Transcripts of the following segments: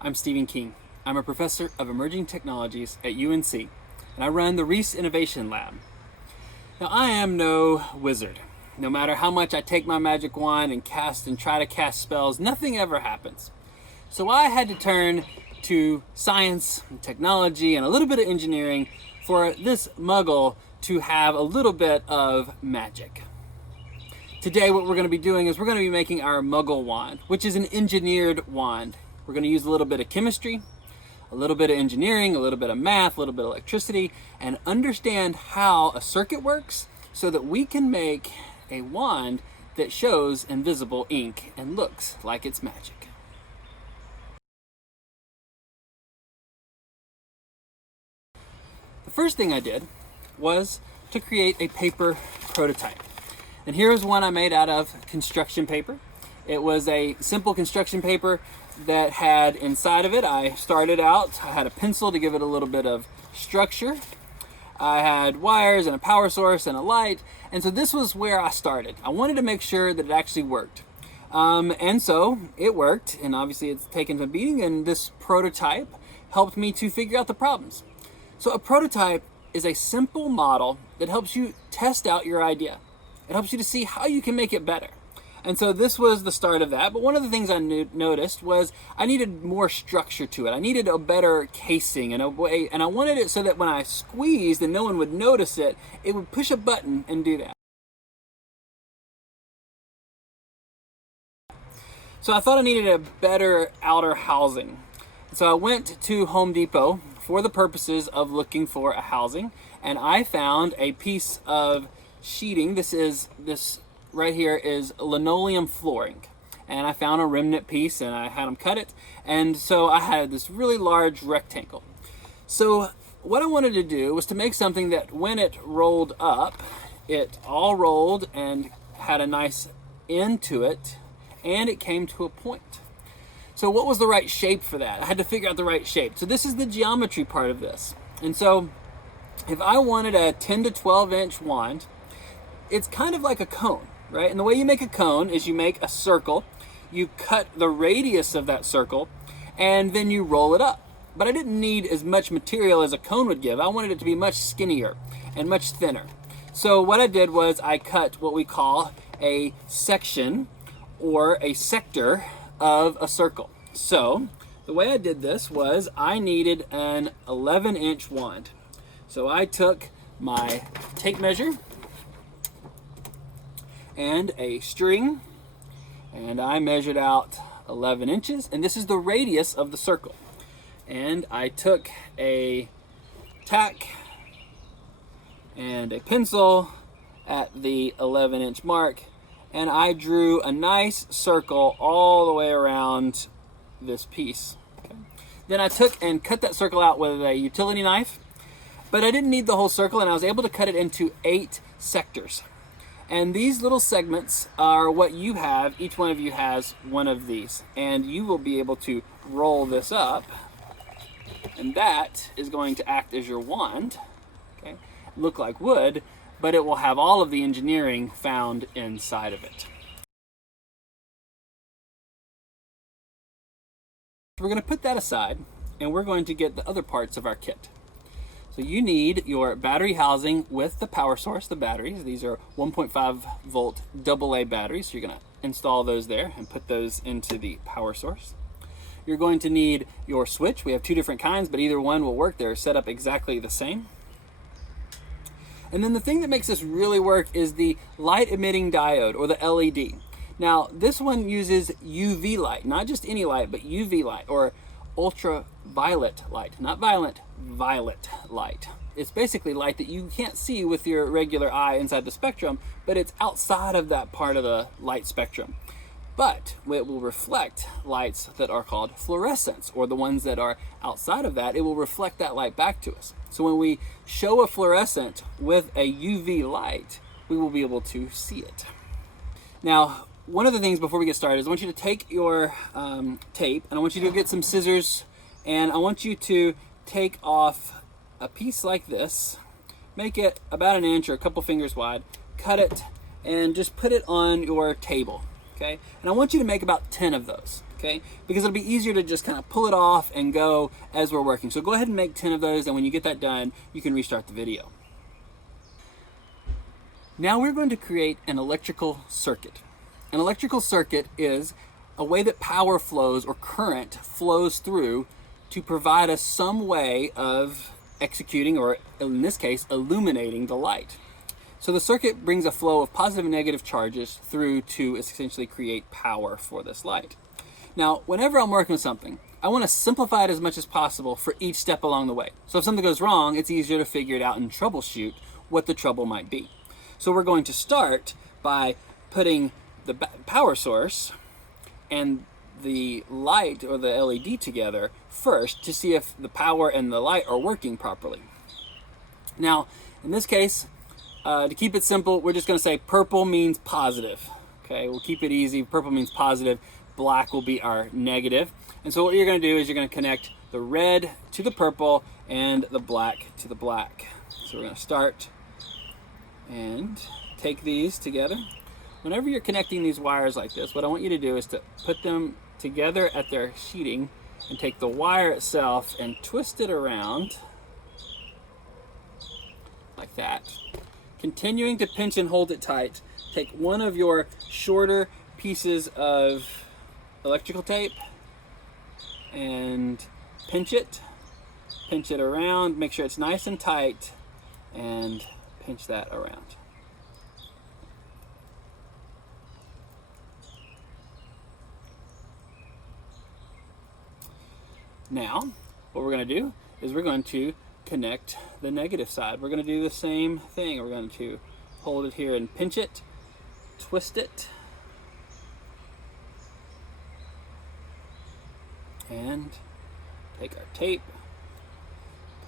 I'm Stephen King. I'm a professor of emerging technologies at UNC, and I run the Reese Innovation Lab. Now, I am no wizard. No matter how much I take my magic wand and try to cast spells, nothing ever happens. So I had to turn to science and technology and a little bit of engineering for this Muggle to have a little bit of magic. Today what we're going to be doing is we're going to be making our Muggle wand, which is an engineered wand. We're going to use a little bit of chemistry, a little bit of engineering, a little bit of math, a little bit of electricity, and understand how a circuit works so that we can make a wand that shows invisible ink and looks like it's magic. The first thing I did was to create a paper prototype. And here's one I made out of construction paper. It was a simple construction paper that had inside of it, I had a pencil to give it a little bit of structure. I had wires and a power source and a light. And so this was where I started. I wanted to make sure that it actually worked. And so it worked, and obviously it's taken some beating, and this prototype helped me to figure out the problems. So a prototype is a simple model that helps you test out your idea. It helps you to see how you can make it better. And so this was the start of that. But one of the things I noticed was I needed more structure to it. I needed a better casing and a way, and I wanted it so that when I squeezed and no one would notice it, it would push a button and do that. So I thought I needed a better outer housing. So I went to Home Depot for the purposes of looking for a housing, and I found a piece of sheeting. This right here is linoleum flooring, and I found a remnant piece and I had them cut it, and so I had this really large rectangle. So what I wanted to do was to make something that when it rolled up, it all rolled and had a nice end to it, and it came to a point. So what was the right shape for that? I had to figure out the right shape. So this is the geometry part of this. And so if I wanted a 10 to 12 inch wand, it's kind of like a cone, right? And the way you make a cone is you make a circle, you cut the radius of that circle, and then you roll it up. But I didn't need as much material as a cone would give. I wanted it to be much skinnier and much thinner. So what I did was I cut what we call a section or a sector of a circle. So the way I did this was I needed an 11-inch wand. So I took my tape measure and a string, and I measured out 11 inches, and this is the radius of the circle. And I took a tack and a pencil at the 11-inch mark, and I drew a nice circle all the way around this piece. Okay. Then I took and cut that circle out with a utility knife, but I didn't need the whole circle, and I was able to cut it into 8 sectors. And these little segments are what you have. Each one of you has one of these, and you will be able to roll this up, and that is going to act as your wand. Okay, look like wood, but it will have all of the engineering found inside of it. We're going to put that aside, and we're going to get the other parts of our kit. So you need your battery housing with the power source, the batteries. These are 1.5 volt AA batteries. So you're going to install those there and put those into the power source. You're going to need your switch. We have 2 different kinds, but either one will work. They're set up exactly the same. And then the thing that makes this really work is the light emitting diode, or the LED. Now this one uses UV light, not just any light, but UV light, or ultraviolet light, not violent, violet light. It's basically light that you can't see with your regular eye inside the spectrum, but it's outside of that part of the light spectrum. But it will reflect lights that are called fluorescents, or the ones that are outside of that, it will reflect that light back to us. So when we show a fluorescent with a UV light, we will be able to see it. Now, one of the things before we get started is I want you to take your tape, and I want you to get some scissors, and I want you to take off a piece like this, make it about an inch or a couple fingers wide, cut it, and just put it on your table. Okay, and I want you to make about 10 of those. okay? Because it'll be easier to just kind of pull it off and go as we're working. So go ahead and make 10 of those, and when you get that done, you can restart the video. Now we're going to create an electrical circuit. An electrical circuit is a way that power flows or current flows through to provide us some way of executing, or in this case, illuminating the light. So the circuit brings a flow of positive and negative charges through to essentially create power for this light. Now, whenever I'm working with something, I want to simplify it as much as possible for each step along the way. So if something goes wrong, it's easier to figure it out and troubleshoot what the trouble might be. So we're going to start by putting the power source and the light or the LED together first to see if the power and the light are working properly. Now, in this case, to keep it simple, we're just going to say purple means positive. Okay, we'll keep it easy. Purple means positive. Black will be our negative. And so what you're going to do is you're going to connect the red to the purple and the black to the black. So we're going to start and take these together. Whenever you're connecting these wires like this, what I want you to do is to put them together at their sheeting and take the wire itself and twist it around like that. Continuing to pinch and hold it tight. Take one of your shorter pieces of electrical tape and pinch it around, make sure it's nice and tight, and pinch that around. Now, what we're going to do is we're going to connect the negative side. We're going to do the same thing. We're going to hold it here and pinch it, twist it, and take our tape,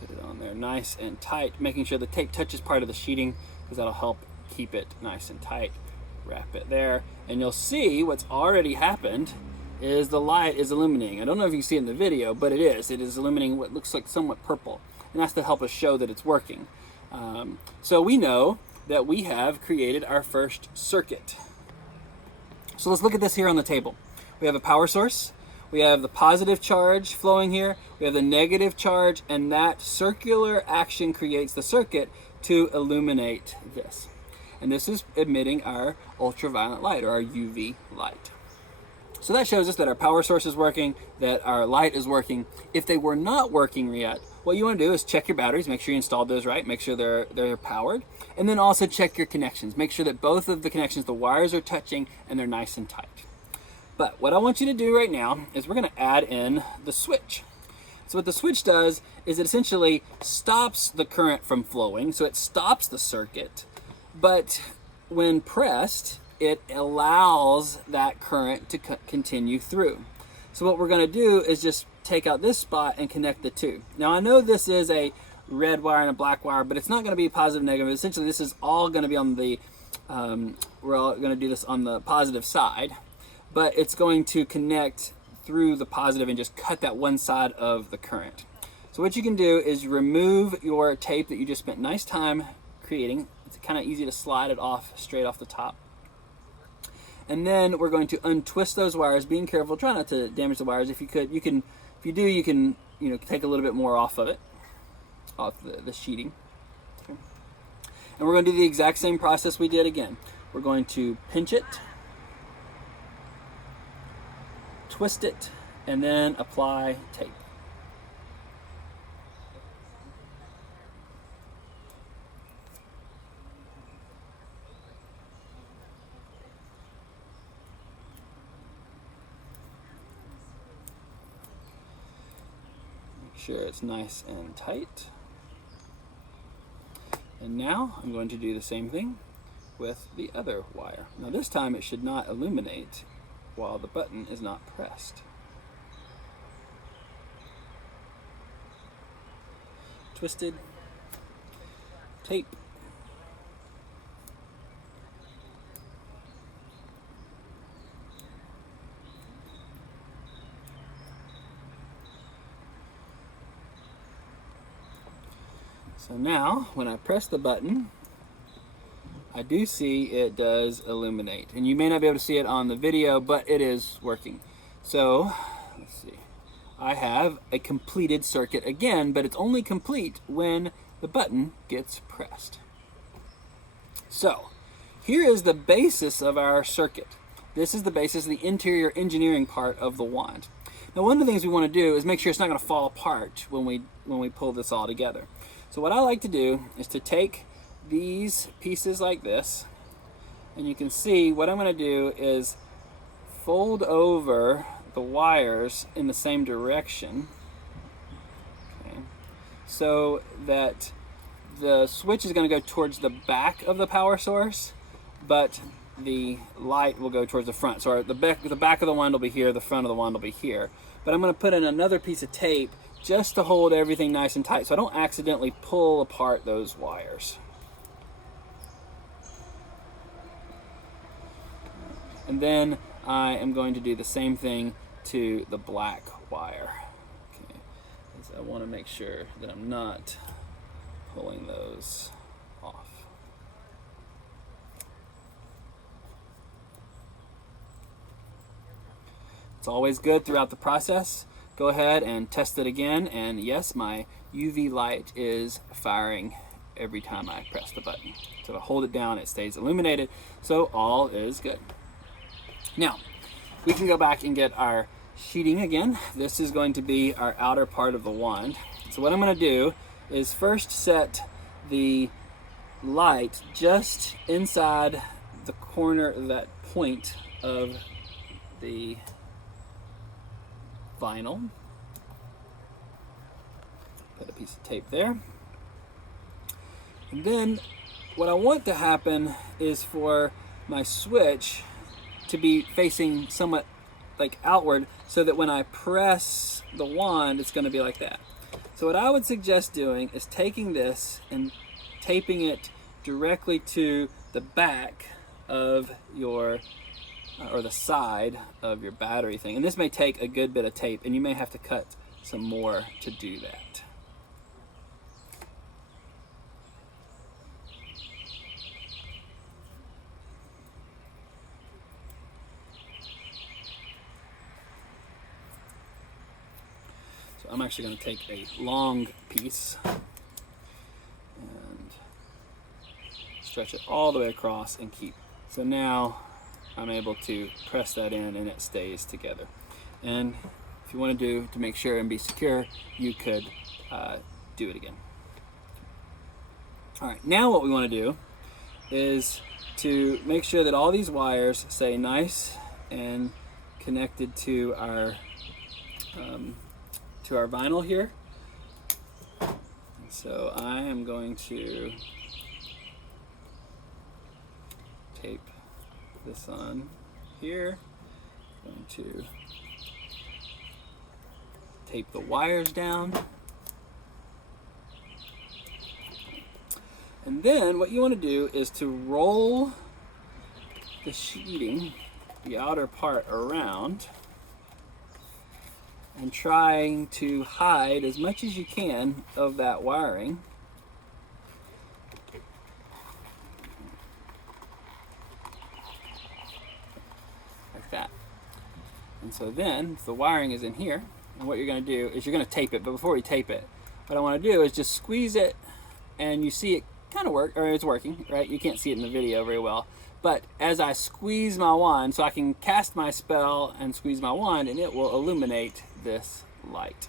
put it on there nice and tight, making sure the tape touches part of the sheeting because that'll help keep it nice and tight. Wrap it there, and you'll see what's already happened is the light is illuminating. I don't know if you can see it in the video, but it is. It is illuminating what looks like somewhat purple, and that's to help us show that it's working. So we know that we have created our first circuit. So let's look at this here on the table. We have a power source. We have the positive charge flowing here. We have the negative charge, and that circular action creates the circuit to illuminate this. And this is emitting our ultraviolet light, or our UV light. So that shows us that our power source is working, that our light is working. If they were not working yet, what you want to do is check your batteries, make sure you installed those right, make sure they're powered, and then also check your connections. Make sure that both of the connections, the wires are touching and they're nice and tight. But what I want you to do right now is we're going to add in the switch. So what the switch does is it essentially stops the current from flowing, so it stops the circuit, but when pressed, it allows that current to continue through. So what we're going to do is just take out this spot and connect the two. Now I know this is a red wire and a black wire, but it's not going to be positive, negative. Essentially this is all going to be on the, we're all going to do this on the positive side, but it's going to connect through the positive and just cut that one side of the current. So what you can do is remove your tape that you just spent nice time creating. It's kind of easy to slide it off straight off the top. And then we're going to untwist those wires, being careful, try not to damage the wires. If you could, you can, if you do, you can, take a little bit more off of it, off the sheeting. Okay. And we're going to do the exact same process we did again. We're going to pinch it, twist it, and then apply tape. Sure it's nice and tight. And now I'm going to do the same thing with the other wire. Now this time it should not illuminate while the button is not pressed. Twisted, tape, so now, when I press the button, I do see it does illuminate. And you may not be able to see it on the video, but it is working. So, let's see. I have a completed circuit again, but it's only complete when the button gets pressed. So, here is the basis of our circuit. This is the basis of the interior engineering part of the wand. Now, one of the things we want to do is make sure it's not going to fall apart when we pull this all together. So what I like to do is to take these pieces like this, and you can see what I'm going to do is fold over the wires in the same direction, okay, so that the switch is going to go towards the back of the power source, but the light will go towards the front. So the back of the wand will be here, the front of the wand will be here. But I'm going to put in another piece of tape just to hold everything nice and tight so I don't accidentally pull apart those wires. And then I am going to do the same thing to the black wire. Okay. So I want to make sure that I'm not pulling those off. It's always good throughout the process. Go ahead and test it again, and yes, my UV light is firing every time I press the button. So to hold it down, it stays illuminated, so all is good. Now, we can go back and get our sheeting again. This is going to be our outer part of the wand. So what I'm going to do is first set the light just inside the corner, that point of the vinyl. Put a piece of tape there. And then what I want to happen is for my switch to be facing somewhat like outward, so that when I press the wand, it's going to be like that. So what I would suggest doing is taking this and taping it directly to the back of your or the side of your battery thing. And this may take a good bit of tape, and you may have to cut some more to do that. So I'm actually going to take a long piece and stretch it all the way across and keep. So now I'm able to press that in and it stays together. And if you want to make sure and be secure, you could do it again. All right, now what we want to do is to make sure that all these wires stay nice and connected to our vinyl here. So I am going to tape this on here. I'm going to tape the wires down. And then what you want to do is to roll the sheeting, the outer part, around and trying to hide as much as you can of that wiring. Like that. And so then the wiring is in here, and what you're going to do is you're going to tape it. But before we tape it, what I want to do is just squeeze it, and you see it kind of work, or it's working, right? You can't see it in the video very well. But as I squeeze my wand, so I can cast my spell and squeeze my wand, and it will illuminate this light.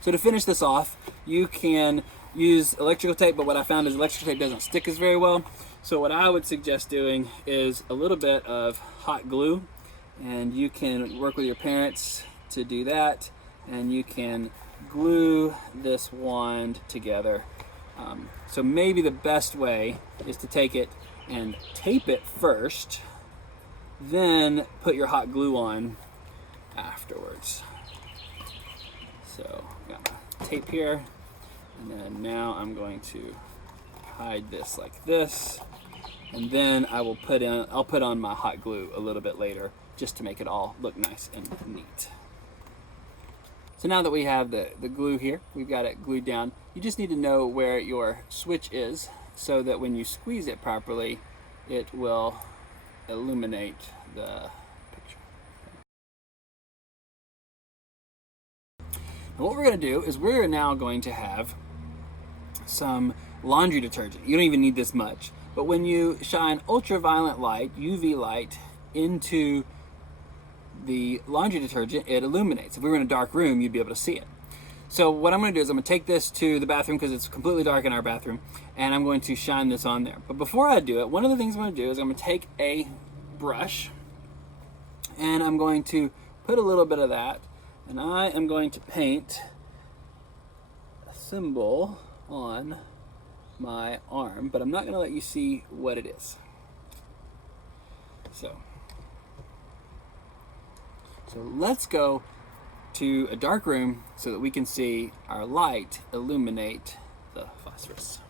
So to finish this off, you can use electrical tape, but what I found is electrical tape doesn't stick as very well. So what I would suggest doing is a little bit of hot glue, and you can work with your parents to do that, and you can glue this wand together. So maybe the best way is to take it and tape it first, then put your hot glue on afterwards. So I've got my tape here, and then now I'm going to hide this like this, and then I'll put on my hot glue a little bit later just to make it all look nice and neat. So now that we have the glue here, we've got it glued down, you just need to know where your switch is so that when you squeeze it properly, it will illuminate the And what we're going to do is we're now going to have some laundry detergent. You don't even need this much. But when you shine ultraviolet light, UV light, into the laundry detergent, it illuminates. If we were in a dark room, you'd be able to see it. So what I'm going to do is I'm going to take this to the bathroom because it's completely dark in our bathroom, and I'm going to shine this on there. But before I do it, one of the things I'm going to do is I'm going to take a brush, and I'm going to put a little bit of that, and I am going to paint a symbol on my arm, but I'm not going to let you see what it is. So let's go to a dark room so that we can see our light illuminate the phosphorus.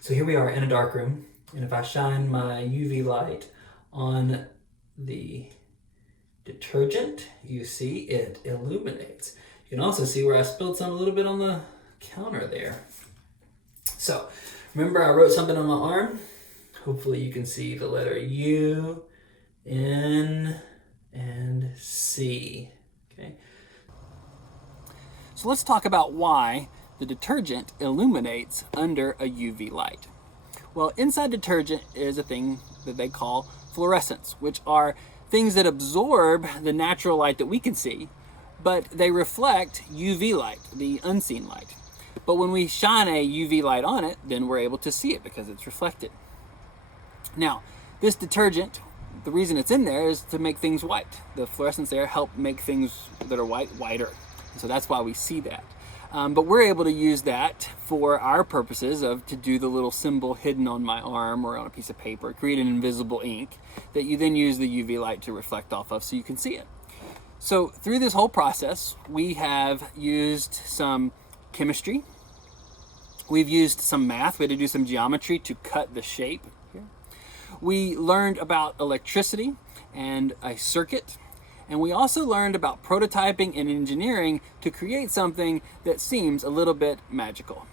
So here we are in a dark room, and if I shine my UV light on the detergent, you see it illuminates. You can also see where I spilled some a little bit on the counter there. So remember, I wrote something on my arm. Hopefully you can see the letter U, N, and C. Okay. So let's talk about why the detergent illuminates under a UV light. Well, inside detergent is a thing that they call fluorescents, which are things that absorb the natural light that we can see, but they reflect UV light, the unseen light. But when we shine a UV light on it, then we're able to see it because it's reflected. Now, this detergent, the reason it's in there is to make things white. The fluorescents there help make things that are white whiter. So that's why we see that. But we're able to use that for our purposes to do the little symbol hidden on my arm or on a piece of paper, create an invisible ink that you then use the UV light to reflect off of so you can see it. So through this whole process, we have used some chemistry. We've used some math. We had to do some geometry to cut the shape here. We learned about electricity and a circuit. And we also learned about prototyping and engineering to create something that seems a little bit magical.